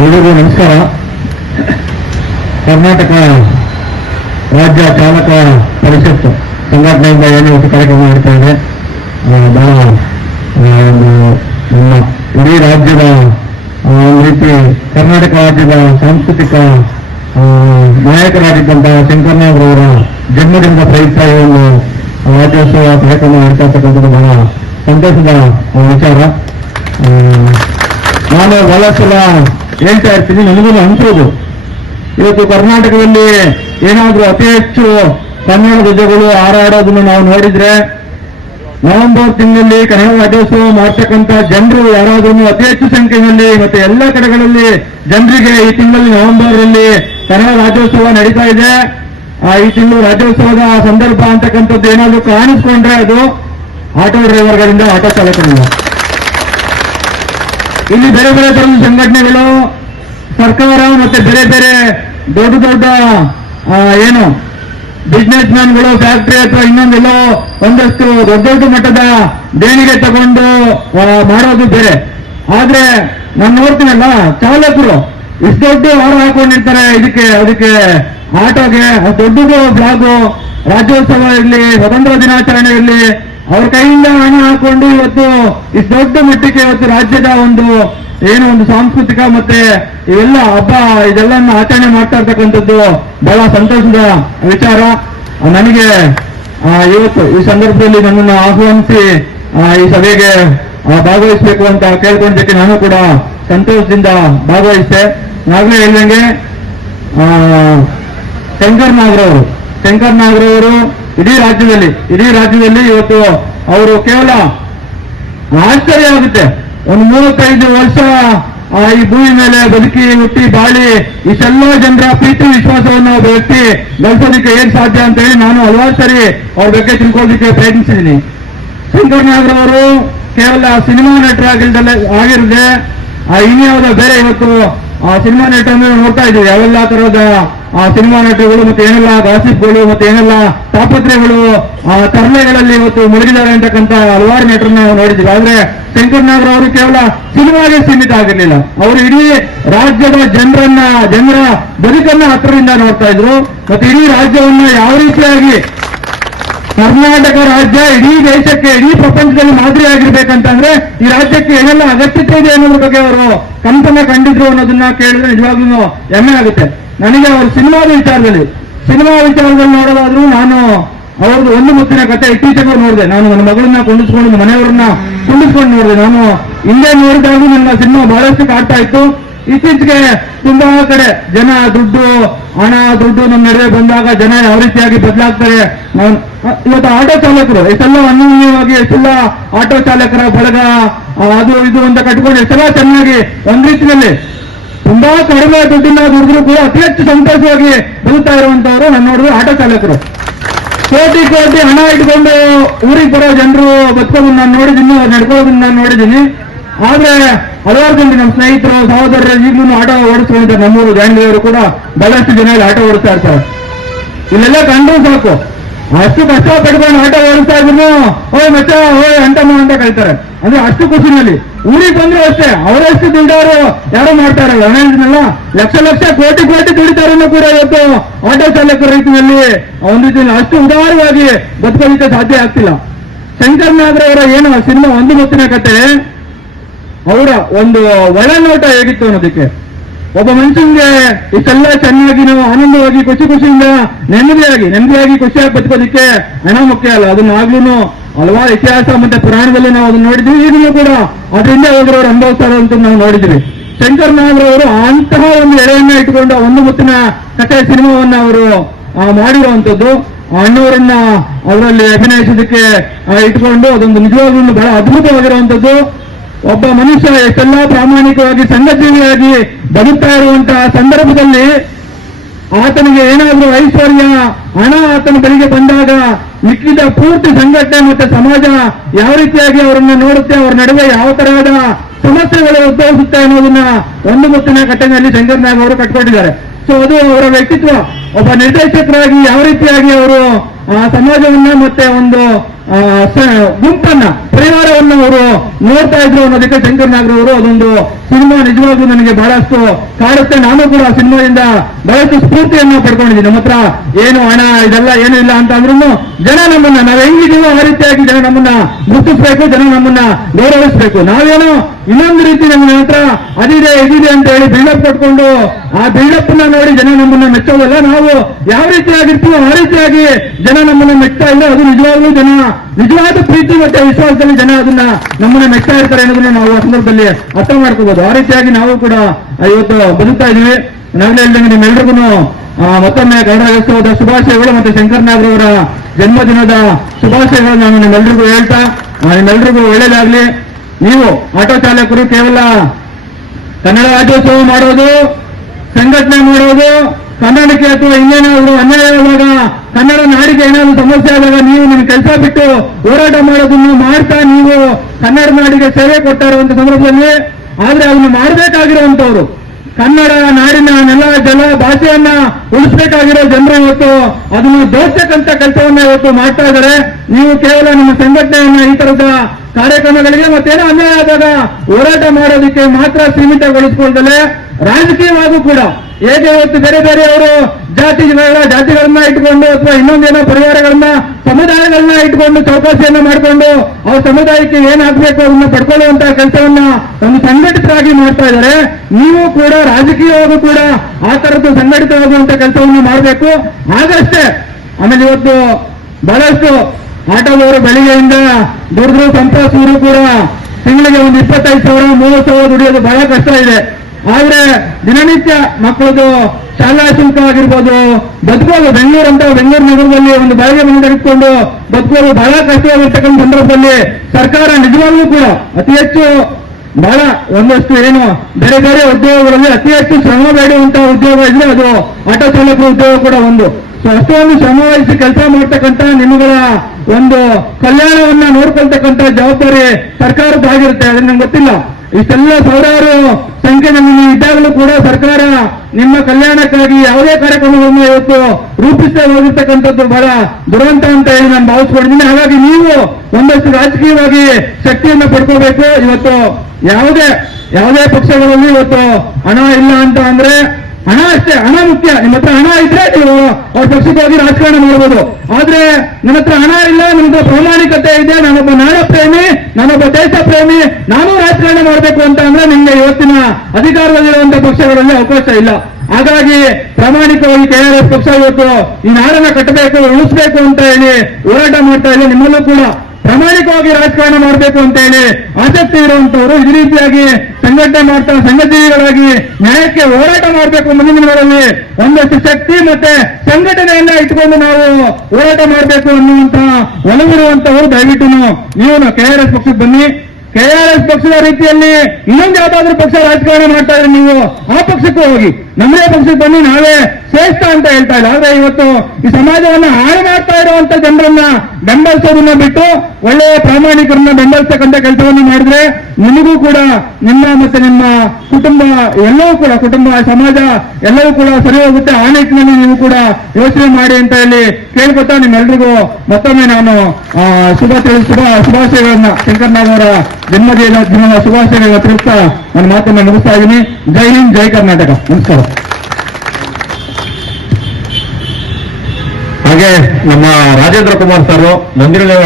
ಎಲ್ಲರಿಗೂ ನಮಸ್ಕಾರ. ಕರ್ನಾಟಕ ರಾಜ್ಯ ಚಾಲಕ ಪರಿಷತ್ ಸಂಘಟನೆಯಿಂದ ಏನು ಕಾರ್ಯಕ್ರಮ ಮಾಡ್ತಾ ಇದೆ, ಬಹಳ ನಮ್ಮ ಇಡೀ ರಾಜ್ಯದ ಒಂದು ರೀತಿ ಕರ್ನಾಟಕ ರಾಜ್ಯದ ಸಾಂಸ್ಕೃತಿಕ ನಾಯಕರಾಗಿದ್ದಂತಹ ಶಂಕರನಾಗ್ರವರ ಜನ್ಮದಿಂದ ಪ್ರಯುಕ್ತ ಈ ಒಂದು ರಾಜ್ಯೋತ್ಸವ ಕಾರ್ಯಕ್ರಮ ಮಾಡ್ತಾ ಇರ್ತಕ್ಕಂಥದ್ದು ಬಹಳ ಸಂತೋಷದ ವಿಚಾರ. ನಾನು ಬಹಳ ಸಲ ಹೇಳ್ತಾ ಇರ್ತೀನಿ, ನನಗೂ ಅನ್ಸೋದು ಇವತ್ತು ಕರ್ನಾಟಕದಲ್ಲಿ ಏನಾದರೂ ಅತಿ ಹೆಚ್ಚು ಕನ್ನಡ ಧ್ವಜಗಳು ಹಾರಾಡೋದನ್ನು ನಾವು ನೋಡಿದ್ರೆ, ನವೆಂಬರ್ ತಿಂಗಳಲ್ಲಿ ಕನ್ನಡ ರಾಜ್ಯೋತ್ಸವ ಮಾಡ್ತಕ್ಕಂಥ ಜನರು ಯಾರಾದ್ರೂ ಅತಿ ಹೆಚ್ಚು ಸಂಖ್ಯೆಯಲ್ಲಿ ಮತ್ತೆ ಎಲ್ಲ ಕಡೆಗಳಲ್ಲಿ ಜನರಿಗೆ ಈ ತಿಂಗಳಲ್ಲಿ ನವೆಂಬರ್ನಲ್ಲಿ ಕನ್ನಡ ರಾಜ್ಯೋತ್ಸವ ನಡೀತಾ ಇದೆ, ಈ ತಿಂಗಳು ರಾಜ್ಯೋತ್ಸವದ ಸಂದರ್ಭ ಅಂತಕ್ಕಂಥದ್ದು ಏನಾದರೂ ಕಾಣಿಸ್ಕೊಂಡ್ರೆ ಅದು ಆಟೋ ಡ್ರೈವರ್ಗಳಿಂದ, ಆಟೋ ಚಾಲಕರಿಂದ. ಇಲ್ಲಿ ಬೇರೆ ಬೇರೆ ತರದ ಸಂಘಟನೆಗಳು, ಸರ್ಕಾರ ಮತ್ತೆ ಬೇರೆ ಬೇರೆ ದೊಡ್ಡ ದೊಡ್ಡ ಏನು ಬಿಸ್ನೆಸ್ ಮ್ಯಾನ್ಗಳು, ಫ್ಯಾಕ್ಟರಿ ಅಥವಾ ಇನ್ನೊಂದೆಲ್ಲೋ ಒಂದಷ್ಟು ದೊಡ್ಡ ದೊಡ್ಡ ಮಟ್ಟದ ದೇಣಿಗೆ ತಗೊಂಡು ಮಾಡೋದು ಬೇರೆ. ಆದ್ರೆ ನಾನು ನೋಡ್ತೀನಲ್ಲ, ಚಾಲಕರು ಇಷ್ಟು ದೊಡ್ಡ ಹಾರ ಹಾಕೊಂಡಿರ್ತಾರೆ ಅದಕ್ಕೆ ಆಟೋಗೆ. ದೊಡ್ಡದು ಫ್ಲಾಗು, ರಾಜ್ಯೋತ್ಸವ ಇರಲಿ, ಸ್ವತಂತ್ರ ದಿನಾಚರಣೆ ಇರಲಿ, ಅವ್ರ ಕೈಯಿಂದ ಹಣ ಹಾಕೊಂಡು ಇವತ್ತು ಇಷ್ಟು ದೊಡ್ಡ ಮಟ್ಟಕ್ಕೆ ಇವತ್ತು ರಾಜ್ಯದ ಒಂದು ಸಾಂಸ್ಕೃತಿಕ ಮತ್ತೆ ಇವೆಲ್ಲ ಹಬ್ಬ ಇದೆಲ್ಲ ಆಚರಣೆ ಮಾಡ್ತಾ ಇರ್ತಕ್ಕಂಥದ್ದು ಬಹಳ ಸಂತೋಷದ ವಿಚಾರ. ನನಗೆ ಇವತ್ತು ಈ ಸಂದರ್ಭದಲ್ಲಿ ನನ್ನನ್ನು ಆಹ್ವಾನಿಸಿ ಈ ಸಭೆಗೆ ಭಾಗವಹಿಸಬೇಕು ಅಂತ ಕೇಳ್ಕೊಂಡಕ್ಕೆ ನಾನು ಕೂಡ ಸಂತೋಷದಿಂದ ಭಾಗವಹಿಸಿದೆ. ನಾಗಲೇ ಹೇಳ್ದಂಗೆ ಶಂಕರ್ ನಾಗ್ರವರು ಇಡೀ ರಾಜ್ಯದಲ್ಲಿ ಇವತ್ತು ಅವರು ಕೇವಲ ಆಶ್ಚರ್ಯ ಆಗುತ್ತೆ. ಒಂದು 35 ವರ್ಷ ಈ ಭೂಮಿ ಮೇಲೆ ಬದುಕಿ ಹುಟ್ಟಿ ಬಾಳಿ ಇಷ್ಟೆಲ್ಲ ಜನರ ಪ್ರೀತಿ ವಿಶ್ವಾಸವನ್ನು ಒಬ್ಬ ವ್ಯಕ್ತಿ ಗಳಿಸೋದಕ್ಕೆ ಏನ್ ಸಾಧ್ಯ ಅಂತ ಹೇಳಿ ನಾನು ಹಲವಾರು ಸರಿ ಅವ್ರ ಬಗ್ಗೆ ತಿಳ್ಕೊಳ್ಳೋದಕ್ಕೆ ಪ್ರಯತ್ನಿಸಿದ್ದೀನಿ. ಶಂಕರ್ ನಾಗ್ರವರು ಕೇವಲ ಸಿನಿಮಾ ನಟರಾಗಿರದೆ ಇನ್ಯಾವುದೋ ಬೇರೆ ಇವತ್ತು ಸಿನಿಮಾ ನಟರನ್ನು ನೋಡ್ತಾ ಇದ್ದೀವಿ. ಯಾವೆಲ್ಲ ತರಹದ ಸಿನಿಮಾ ನಟರುಗಳು ಮತ್ತೆ ಏನೆಲ್ಲ ಗಾಸಿಪ್ಗಳು ಮತ್ತೆ ಏನೆಲ್ಲ ತಾಪತ್ರೆಗಳು ತರಲೆಗಳಲ್ಲಿ ಇವತ್ತು ಮುಳುಗಿದ್ದಾರೆ ಅಂತಕ್ಕಂಥ ಹಲವಾರು ನಟರನ್ನ ನಾವು ನೋಡಿದ್ದೀವಿ. ಆದ್ರೆ ಶಂಕರ್ ನಾಗ್ರವರು ಕೇವಲ ಸಿನಿಮಾಗೆ ಸೀಮಿತ ಆಗಿರಲಿಲ್ಲ. ಅವರು ಇಡೀ ರಾಜ್ಯದ ಜನರ ಬದುಕನ್ನ ಹತ್ತಿರದಿಂದ ನೋಡ್ತಾ ಇದ್ರು. ಮತ್ತೆ ಇಡೀ ರಾಜ್ಯವನ್ನ ಯಾವ ರೀತಿಯಾಗಿ ಕರ್ನಾಟಕ ರಾಜ್ಯ ಇಡೀ ದೇಶಕ್ಕೆ, ಇಡೀ ಪ್ರಪಂಚದಲ್ಲಿ ಮಾದರಿ ಆಗಿರ್ಬೇಕಂತಂದ್ರೆ ಈ ರಾಜ್ಯಕ್ಕೆ ಏನೆಲ್ಲ ಅಗತ್ಯತೆ ಇದೆ ಅನ್ನೋದ್ರ ಬಗ್ಗೆ ಅವರು ಕನಸನ್ನ ಕಂಡಿದ್ರು ಅನ್ನೋದನ್ನ ಕೇಳಿದ್ರೆ ನಿಜವಾಗ್ಲೂ ಹೆಮ್ಮೆ ಆಗುತ್ತೆ ನನಗೆ. ಅವರು ಸಿನಿಮಾದ ವಿಚಾರದಲ್ಲಿ ನೋಡೋದಾದ್ರೂ ನಾನು ಅವ್ರದ್ದು ಒಂದು ಮುತ್ತಿನ ಕಥೆ ಇತ್ತೀಚೆಗೂ ನೋಡಿದೆ. ನಾನು ನನ್ನ ಮಗಳನ್ನ ಕುಂಡಿಸ್ಕೊಂಡು, ಮನೆಯವರನ್ನ ಕುಂಡಿಸ್ಕೊಂಡು ನೋಡಿದೆ. ನಾನು ಹಿಂದೆ ನೋಡಿದಾಗೂ ನನ್ನ ಸಿನಿಮಾ ಬಹಳಷ್ಟು ಕಾಡ್ತಾ ಇತ್ತು. ಇತ್ತೀಚೆಗೆ ತುಂಬಾ ಕಡೆ ಜನ ದುಡ್ಡು ನಮ್ಮ ನಡುವೆ ಬಂದಾಗ ಜನ ಯಾವ ರೀತಿಯಾಗಿ ಬದಲಾಗ್ತಾರೆ. ಇವತ್ತು ಆಟೋ ಚಾಲಕರು ಎಷ್ಟೆಲ್ಲ ಅನ್ಯೂನ್ಯವಾಗಿ, ಎಷ್ಟೆಲ್ಲ ಆಟೋ ಚಾಲಕರ ಬಳಗ ಅದು ಇದು ಅಂತ ಕಟ್ಕೊಂಡು ಎಷ್ಟೆಲ್ಲ ಚೆನ್ನಾಗಿ ಒಂದ್ ರೀತಿಯಲ್ಲಿ ತುಂಬಾ ಕಡಿಮೆ ದುಡ್ಡಿನ ದುಡಿದ್ರು ಕೂಡ ಅತಿ ಹೆಚ್ಚು ಸಂತೋಷವಾಗಿ ಬದುಕ್ತಾ ಇರುವಂತವರು ನಾನು ನೋಡಿದ್ರು ಆಟೋ ಚಾಲಕರು. ಕೋಟಿ ಹಣ ಇಟ್ಕೊಂಡು ಊರಿಗೆ ಬರೋ ಜನರು ಬದುಕೋದನ್ನ ನಾನು ನೋಡಿದ್ದೀನಿ, ಅವ್ರು ನಡ್ಕೊಳ್ಳೋದನ್ನ ನಾನು ನೋಡಿದ್ದೀನಿ. ಆದ್ರೆ ಹಲವಾರು ಜನ ನಮ್ಮ ಸ್ನೇಹಿತರು, ಸಹೋದರರು ಈಗಲೂ ಆಟೋ ಓಡಿಸ್ಕೊಂಡಿದ್ದಾರೆ. ನಮ್ಮೂರು ಗಾಂಧಿಯವರು ಕೂಡ ಬಹಳಷ್ಟು ಜನ ಇಲ್ಲಿ ಆಟೋ ಓಡಿಸ್ತಾ ಇರ್ತಾರೆ. ಇಲ್ಲೆಲ್ಲ ಕಂಡ್ರು ಸಾಕು, ಅಷ್ಟು ಕಷ್ಟ ಪಡ್ಕೊಂಡು ಆಟೋ ಓಡಿಸ್ತಾ ಇದ್ರು ಓಯ್ ಮಚ್ಚ, ಓಯ್ ಅಂಟಮ್ಮ ಅಂತ ಕರೀತಾರೆ. ಅಂದ್ರೆ ಅಷ್ಟು ಖುಷಿನಲ್ಲಿ. ಊರಿಗೆ ಬಂದ್ರು ಅಷ್ಟೇ, ಅವರಷ್ಟು ದುಡ್ಡವರು ಯಾರು ಮಾಡ್ತಾ ಇರಲ್ಲ. ಹಣಲ್ಲ ಲಕ್ಷ ಕೋಟಿ ದುಡಿತಾರನ್ನು ಕೂಡ ಇವತ್ತು ಆಟೋ ಚಾಲಕರ ರೀತಿಯಲ್ಲಿ ಒಂದು ರೀತಿಯಲ್ಲಿ ಅಷ್ಟು ಉದಾರವಾಗಿ ಬದುಕೋಲಿಕ್ಕೆ ಸಾಧ್ಯ ಆಗ್ತಿಲ್ಲ. ಶಂಕರ್ ನಾಗ್ರವರ ಏನು ಸಿನಿಮಾ ಒಂದು ಮುತ್ತಿನ ಕತೆ, ಅವರ ಒಂದು ಒಳನೋಟ ಹೇಗಿತ್ತು ಅನ್ನೋದಕ್ಕೆ. ಒಬ್ಬ ಮನುಷ್ಯನಿಗೆ ಇಷ್ಟೆಲ್ಲ ಚೆನ್ನಾಗಿ ನಾವು ಆನಂದವಾಗಿ ಖುಷಿಯಿಂದ ನೆಮ್ಮದಿಯಾಗಿ ಖುಷಿಯಾಗಿ ಬದುಕೋದಕ್ಕೆ ಹಣ ಮುಖ್ಯ ಅಲ್ಲ. ಅದನ್ನಾಗ್ಲೂ ಹಲವಾರು ಇತಿಹಾಸ ಮತ್ತೆ ಪುರಾಣದಲ್ಲಿ ನಾವು ಅದನ್ನ ನೋಡಿದ್ವಿ. ಈಗಲೂ ಕೂಡ ಅದರಿಂದ ಹೋಗಿರೋರು ಅನುಭವಿಸ್ತಾರೆ ಅಂತ ನಾವು ನೋಡಿದ್ವಿ. ಶಂಕರ್ ನಾಗ್ರವರು ಅಂತಹ ಒಂದು ಎಳೆಯನ್ನ ಇಟ್ಕೊಂಡು ಒಂದು ಮುತ್ತಿನ ಕಥೆ ಸಿನಿಮಾವನ್ನ ಅವರು ಮಾಡಿರುವಂತದ್ದು, ಅಣ್ಣವರನ್ನ ಅವರಲ್ಲಿ ಅಭಿನಯಿಸೋದಕ್ಕೆ ಇಟ್ಕೊಂಡು ಅದೊಂದು ನಿಜವಾಗ್ಲೂ ಬಹಳ ಅದ್ಭುತವಾಗಿರುವಂತದ್ದು. ಒಬ್ಬ ಮನುಷ್ಯ ಎಷ್ಟೆಲ್ಲ ಪ್ರಾಮಾಣಿಕವಾಗಿ ಸಂಘಜೀವಿಯಾಗಿ ಬದುಕ್ತಾ ಇರುವಂತಹ ಸಂದರ್ಭದಲ್ಲಿ ಆತನಿಗೆ ಏನಾದರೂ ಐಶ್ವರ್ಯ, ಹಣ ಆತನ ಬಳಿಗೆ ಬಂದಾಗ ಮಿಕ್ಕಿದ ಪೂರ್ತಿ ಸಂಘಟನೆ ಮತ್ತೆ ಸಮಾಜ ಯಾವ ರೀತಿಯಾಗಿ ಅವರನ್ನ ನೋಡುತ್ತೆ, ಅವರ ನಡುವೆ ಯಾವ ತರಹದ ಸಮಸ್ಯೆಗಳು ಉದ್ಭವಿಸುತ್ತೆ ಅನ್ನೋದನ್ನ ಒಂದು ಮುತ್ತಿನ ಕಥೆಯಲ್ಲಿ ಶಂಕರ್ ನಾಗ್ ಅವರು ಕಟ್ಕೊಂಡಿದ್ದಾರೆ. ಸೊ ಅದು ಅವರ ವ್ಯಕ್ತಿತ್ವ. ಒಬ್ಬ ನಿರ್ದೇಶಕರಾಗಿ ಯಾವ ರೀತಿಯಾಗಿ ಅವರು ಸಮಾಜವನ್ನ ಮತ್ತೆ ಒಂದು ಗುಂಪನ್ನ ಪರಿವಾರವನ್ನು ಅವರು ನೋಡ್ತಾ ಇದ್ರು ಅನ್ನೋದಕ್ಕೆ ಶಂಕರ್ ನಾಗರ್ ಅವರು ಅದೊಂದು ಸಿನಿಮಾ ನಿಜವಾಗ್ಲೂ ನನಗೆ ಬಹಳಷ್ಟು ಕಾಡುತ್ತೆ. ನಾನು ಕೂಡ ಆ ಸಿನಿಮಾದಿಂದ ಬಹಳಷ್ಟು ಸ್ಫೂರ್ತಿಯನ್ನು ಪಡ್ಕೊಂಡಿದ್ದೀನಿ. ನಮ್ಮ ಹತ್ರ ಏನು ಹಣ ಇದೆಲ್ಲ ಏನೂ ಇಲ್ಲ ಅಂತ ಅಂದ್ರೂ ಜನ ನಮ್ಮನ್ನ ನಾವು ಹೆಂಗಿದೀವೋ ಆ ರೀತಿಯಾಗಿ ಜನ ನಮ್ಮನ್ನ ಗುರುತಿಸ್ಬೇಕು, ಜನ ನಮ್ಮನ್ನ ಗೌರವಿಸಬೇಕು. ನಾವೇನೋ ಇನ್ನೊಂದು ರೀತಿ ನಮ್ಮ ಹತ್ರ ಅದಿದೆ ಇದಿದೆ ಅಂತ ಹೇಳಿ ಬಿಲ್ಡಪ್ ಕೊಟ್ಕೊಂಡು ಆ ಬಿಲ್ಡಪ್ ನ ನೋಡಿ ಜನ ನಮ್ಮನ್ನ ಮೆಚ್ಚೋದಲ್ಲ. ನಾವು ಯಾವ ರೀತಿಯಾಗಿರ್ತೀವೋ ಆ ರೀತಿಯಾಗಿ ಜನ ನಮ್ಮನ್ನ ಮೆಚ್ತಾ ಇಲ್ಲ. ಅದು ನಿಜವಾಗ್ಲೂ ಜನ ನಿಜವಾದ ಪ್ರೀತಿ ಮತ್ತೆ ವಿಶ್ವಾಸದಲ್ಲಿ ಜನ ಅದನ್ನ ನಮ್ಮನ್ನ ಮೆಚ್ತಾ ಇರ್ತಾರೆ ಅನ್ನೋದನ್ನ ನಾವು ಆ ಸಂದರ್ಭದಲ್ಲಿ ಅರ್ಥ ಮಾಡ್ಕೋಬಹುದು. ಆ ರೀತಿಯಾಗಿ ನಾವು ಕೂಡ ಇವತ್ತು ಬದುಕ್ತಾ ಇದೀವಿ. ನಾವೇ ಹೇಳಿದಂಗೆ ನಿಮ್ಮೆಲ್ರಿಗೂ ಮತ್ತೊಮ್ಮೆ ಗಣರಾಜ್ಯೋತ್ಸವದ ಶುಭಾಶಯಗಳು ಮತ್ತೆ ಶಂಕರ್ ನಾಗರ್ ಅವರ ಜನ್ಮದಿನದ ಶುಭಾಶಯಗಳು ನಾನು ನಿಮ್ಮೆಲ್ರಿಗೂ ಹೇಳ್ತಾ ನಿಮ್ಮೆಲ್ರಿಗೂ ಒಳ್ಳೇದಾಗ್ಲಿ. ನೀವು ಆಟೋ ಚಾಲಕರು ಕೇವಲ ಕನ್ನಡ ರಾಜ್ಯೋತ್ಸವ ಮಾಡೋದು, ಸಂಘಟನೆ ಮಾಡೋದು, ಕನ್ನಡಕ್ಕೆ ಅಥವಾ ಇನ್ನೇನಾದ್ರು ಅನ್ಯಾಯ ಆದಾಗ ಕನ್ನಡ ನಾಡಿಗೆ ಏನಾದ್ರು ಸಮಸ್ಯೆ ಆದಾಗ ನೀವು ನಿಮ್ಮ ಕೆಲಸ ಬಿಟ್ಟು ಹೋರಾಟ ಮಾಡೋದನ್ನು ಮಾಡ್ತಾ ನೀವು ಕನ್ನಡ ನಾಡಿಗೆ ಸೇವೆ ಕೊಡ್ತಾ ಇರುವಂತ ಸಂದರ್ಭದಲ್ಲಿ ಆದ್ರೆ ಅದನ್ನು ಮಾಡಬೇಕಾಗಿರುವಂತವ್ರು ಕನ್ನಡ ನಾಡಿನ ನೆಲ ಜಲ ಭಾಷೆಯನ್ನ ಉಳಿಸಬೇಕಾಗಿರೋ ಜನರು ಇವತ್ತು ಅದನ್ನು ದೋಚಕ್ಕಂತ ಕೆಲಸವನ್ನ ಇವತ್ತು ಮಾಡ್ತಾ ಇದ್ದಾರೆ. ನೀವು ಕೇವಲ ನಿಮ್ಮ ಸಂಘಟನೆಯನ್ನ ಈ ತರದ ಕಾರ್ಯಕ್ರಮಗಳಿಗೆ ಮತ್ತೇನೋ ಅನ್ಯಾಯ ಆದಾಗ ಹೋರಾಟ ಮಾಡೋದಕ್ಕೆ ಮಾತ್ರ ಸೀಮಿತಗೊಳಿಸಿಕೊಳ್ಳದಲೆ ರಾಜಕೀಯವಾಗೂ ಕೂಡ ಹೇಗೆ ಇವತ್ತು ಬೇರೆ ಬೇರೆಯವರು ಜಾತಿಗಳನ್ನ ಇಟ್ಕೊಂಡು ಅಥವಾ ಇನ್ನೊಂದೇನೋ ಪರಿವಾರಗಳನ್ನ ಸಮುದಾಯಗಳನ್ನ ಇಟ್ಕೊಂಡು ಚೌಕಾಸಿಯನ್ನ ಮಾಡಿಕೊಂಡು ಅವ್ರ ಸಮುದಾಯಕ್ಕೆ ಏನಾಗಬೇಕು ಅದನ್ನ ಪಡ್ಕೊಳ್ಳುವಂತಹ ಕೆಲಸವನ್ನ ಒಂದು ಸಂಘಟಿತರಾಗಿ ಮಾಡ್ತಾ ಇದ್ದಾರೆ. ನೀವು ಕೂಡ ರಾಜಕೀಯವಾಗೂ ಕೂಡ ಆ ತರದ್ದು ಸಂಘಟಿತವಾಗುವಂತ ಕೆಲಸವನ್ನು ಮಾಡಬೇಕು. ಆಗಷ್ಟೇ ಆಮೇಲೆ ಇವತ್ತು ಬಹಳಷ್ಟು ಆಟೋದವರು ಬೆಳಿಗ್ಗೆಯಿಂದ ದುಡಿದ್ರು ಸಂಪಾದಿಸಿದ್ರು ಕೂಡ ತಿಂಗಳಿಗೆ ಒಂದು 25,000 30,000 ದುಡಿಯೋದು ಬಹಳ ಕಷ್ಟ ಇದೆ. ಆದ್ರೆ ದಿನನಿತ್ಯ ಮಕ್ಕಳದು ಶಾಲಾ ಶುಲ್ಕ ಆಗಿರ್ಬೋದು, ಬದುಕೋದು ಬೆಂಗಳೂರು ನಗರದಲ್ಲಿ ಒಂದು ಬಾಯಿಗೆ ಮನೆ ತೆಗೆದುಕೊಂಡು ಬದುಕೋದು ಬಹಳ ಕಷ್ಟವಾಗಿರ್ತಕ್ಕಂಥ ಸಂದರ್ಭದಲ್ಲಿ ಸರ್ಕಾರ ನಿಜವಾಗ್ಲೂ ಕೂಡ ಅತಿ ಹೆಚ್ಚು ಬಹಳ ಒಂದಷ್ಟು ಏನು ಬೇರೆ ಬೇರೆ ಉದ್ಯೋಗಗಳಲ್ಲಿ ಅತಿ ಹೆಚ್ಚು ಶ್ರಮ ಬೇಡುವಂತಹ ಉದ್ಯೋಗ ಇದ್ರೆ ಅದು ಆಟೋ ಚಾಲಕರ ಉದ್ಯೋಗ ಕೂಡ ಒಂದು. ಸೊ ಅಷ್ಟೊಂದು ಶ್ರಮವಹಿಸಿ ಕೆಲಸ ಮಾಡ್ತಕ್ಕಂಥ ನಿಮ್ಮಗಳ ಒಂದು ಕಲ್ಯಾಣವನ್ನ ನೋಡ್ಕೊಳ್ತಕ್ಕಂಥ ಜವಾಬ್ದಾರಿ ಸರ್ಕಾರದ್ದಾಗಿರುತ್ತೆ. ಅದನ್ನ ನಂಗೆ ಗೊತ್ತಿಲ್ಲ, ಇಷ್ಟೆಲ್ಲ ಸಾವಿರಾರು ಸಂಖ್ಯೆ ನಮಗೆ ಇದ್ದಾಗಲೂ ಕೂಡ ಸರ್ಕಾರ ನಿಮ್ಮ ಕಲ್ಯಾಣಕ್ಕಾಗಿ ಯಾವುದೇ ಕಾರ್ಯಕ್ರಮಗಳನ್ನು ಇವತ್ತು ರೂಪಿಸದೆ ಹೋಗಿರ್ತಕ್ಕಂಥದ್ದು ಬಹಳ ದುರಂತ ಅಂತ ಹೇಳಿ ನಾನು ಭಾವಿಸ್ಕೊಂಡಿದ್ದೀನಿ. ಹಾಗಾಗಿ ನೀವು ಒಂದಷ್ಟು ರಾಜಕೀಯವಾಗಿ ಶಕ್ತಿಯನ್ನು ಪಡ್ಕೋಬೇಕು. ಇವತ್ತು ಯಾವುದೇ ಪಕ್ಷಗಳಲ್ಲಿ ಇವತ್ತು ಹಣ ಇಲ್ಲ ಅಂತ ಅಂದ್ರೆ ಹಣ ಅಷ್ಟೇ, ಹಣ ಮುಖ್ಯ. ನಿಮ್ಮ ಹತ್ರ ಹಣ ಇದ್ರೆ ನೀವು ಅವ್ರ ಪಕ್ಷಕ್ಕೆ ಹೋಗಿ ರಾಜಕಾರಣ ಮಾಡಬಹುದು. ಆದ್ರೆ ನನ್ನ ಹತ್ರ ಹಣ ಇಲ್ಲ, ನನ್ನ ಹತ್ರ ಪ್ರಾಮಾಣಿಕತೆ ಇದೆ, ನಾನೊಬ್ಬ ನಾಡ ಪ್ರೇಮಿ, ನಾನೊಬ್ಬ ದೇಶ ಪ್ರೇಮಿ, ನಾನು ರಾಜಕಾರಣ ಮಾಡಬೇಕು ಅಂತ ಅಂದ್ರೆ ನಿಮ್ಗೆ ಇವತ್ತಿನ ಅಧಿಕಾರದಲ್ಲಿರುವಂತಹ ಪಕ್ಷಗಳಲ್ಲಿ ಅವಕಾಶ ಇಲ್ಲ. ಹಾಗಾಗಿ ಪ್ರಾಮಾಣಿಕವಾಗಿ KRS ಪಕ್ಷ ಇವತ್ತು ಈ ನಾಡನ್ನ ಕಟ್ಟಬೇಕು, ಉಳಿಸಬೇಕು ಅಂತ ಹೇಳಿ ಹೋರಾಟ ಮಾಡ್ತಾ ಇದೆ. ನಿಮ್ಮಲ್ಲೂ ಕೂಡ ಪ್ರಾಮಾಣಿಕವಾಗಿ ರಾಜಕಾರಣ ಮಾಡಬೇಕು ಅಂತ ಹೇಳಿ ಆಸಕ್ತಿ ಇರುವಂತವರು ಈ ರೀತಿಯಾಗಿ ಸಂಘಟನೆ ಮಾಡ್ತಾ ಸಂಘಟನೆಗಳಾಗಿ ನ್ಯಾಯಕ್ಕೆ ಹೋರಾಟ ಮಾಡಬೇಕು. ಮುಂದಿನ ದಿನಗಳಲ್ಲಿ ಒಂದಷ್ಟು ಶಕ್ತಿ ಮತ್ತೆ ಸಂಘಟನೆಯನ್ನ ಇಟ್ಕೊಂಡು ನಾವು ಹೋರಾಟ ಮಾಡಬೇಕು ಅನ್ನುವಂತ ಒಲವಿರುವಂತವರು ದಯವಿಟ್ಟು ನೀವು KRS ಪಕ್ಷಕ್ಕೆ ಬನ್ನಿ. KRS ಪಕ್ಷದ ರೀತಿಯಲ್ಲಿ ಇನ್ನೊಂದು ಯಾವ್ದಾದ್ರು ಪಕ್ಷ ರಾಜಕಾರಣ ಮಾಡ್ತಾ ಇದ್ರೆ ನೀವು ಆ ಪಕ್ಷಕ್ಕೂ ಹೋಗಿ, ನಮ್ಮದೇ ಪಕ್ಷಕ್ಕೆ ಬನ್ನಿ, ನಾವೇ ಶ್ರೇಷ್ಠ ಅಂತ ಹೇಳ್ತಾ ಇಲ್ಲ. ಆದ್ರೆ ಇವತ್ತು ಈ ಸಮಾಜವನ್ನ ಹಾಳು ಮಾಡ್ತಾ ಇರುವಂತ ಜನರನ್ನ ಬೆಂಬಲಿಸೋದನ್ನ ಬಿಟ್ಟು ಒಳ್ಳೆಯ ಪ್ರಾಮಾಣಿಕರನ್ನ ಬೆಂಬಲಿಸ್ತಕ್ಕಂಥ ಕೆಲಸವನ್ನು ಮಾಡಿದ್ರೆ ನಿಮಗೂ ಕೂಡ ನಿಮ್ಮ ಮತ್ತೆ ನಿಮ್ಮ ಕುಟುಂಬ ಎಲ್ಲವೂ ಕೂಡ ಕುಟುಂಬ ಸಮಾಜ ಎಲ್ಲವೂ ಕೂಡ ಸರಿ ಹೋಗುತ್ತೆ. ಆ ನಿಟ್ಟಿನಲ್ಲಿ ನೀವು ಕೂಡ ಯೋಚನೆ ಮಾಡಿ ಅಂತ ಹೇಳಿ ಕೇಳ್ಕೊತಾ ನಿಮ್ಮೆಲ್ರಿಗೂ ಮತ್ತೊಮ್ಮೆ ನಾನು ಶುಭಾಶಯಗಳನ್ನ ಶಂಕರ್ ನಾಗ್ ಅವರ ಜನ್ಮದಿನದ ಶುಭಾಶಯಗಳನ್ನ ತಿಳಿಸ್ತಾ ನನ್ನ ಮಾತನ್ನ ಮುಗಿಸ್ತಾ ಇದ್ದೀನಿ. ಜೈ ಹಿಂದ್, ಜೈ ಕರ್ನಾಟಕ. ನಮಸ್ಕಾರ. ಹಾಗೆ ನಮ್ಮ ರಾಜೇಂದ್ರ ಕುಮಾರ್ ಸರ್ ನಂದಿರಳ್ಳಿ